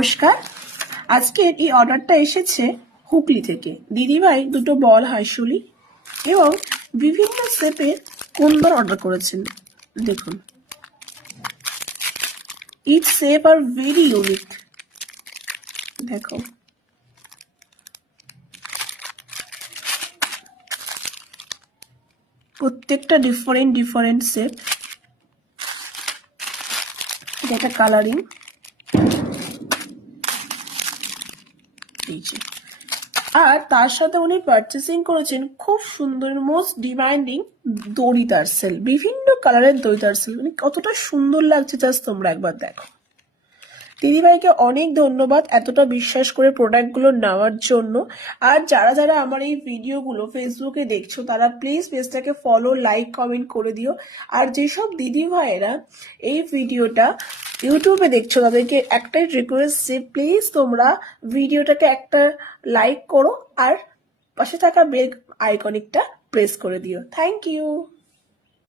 নমস্কার। আজকের এই অর্ডারটা এসেছে হুগলি থেকে। দিদিভাই দুটো বল হাঁসুলি এবং বিভিন্ন শেপের কুন্দন অর্ডার করেছেন। দেখুন, each shape are very unique. দেখো, প্রত্যেকটা ডিফারেন্ট শেপ। এটা একটা কালারিং। আর তার সাথে উনি পারচেসিং করেছেন খুব সুন্দর মোস্ট ডিমান্ডিং দড়ি তারসেল, বিভিন্ন কালারের দড়ি তারসেল। মানে কতটা সুন্দর লাগছে জাস্ট তোমরা একবার দেখো। দিদিভাইকে অনেক ধন্যবাদ এতটা বিশ্বাস করে প্রোডাক্টগুলো নেওয়ার জন্য। আর যারা যারা আমার এই ভিডিওগুলো ফেসবুকে দেখছো তারা প্লিজ পেজটাকে ফলো, লাইক, কমেন্ট করে দিও। আর যেসব দিদিভাইয়েরা এই ভিডিওটা ইউটিউবে দেখছো তাদেরকে একটাই রিকোয়েস্ট যে প্লিজ তোমরা ভিডিওটাকে একটা লাইক করো আর পাশে থাকা বেল আইকনিকটা প্রেস করে দিও। Thank you.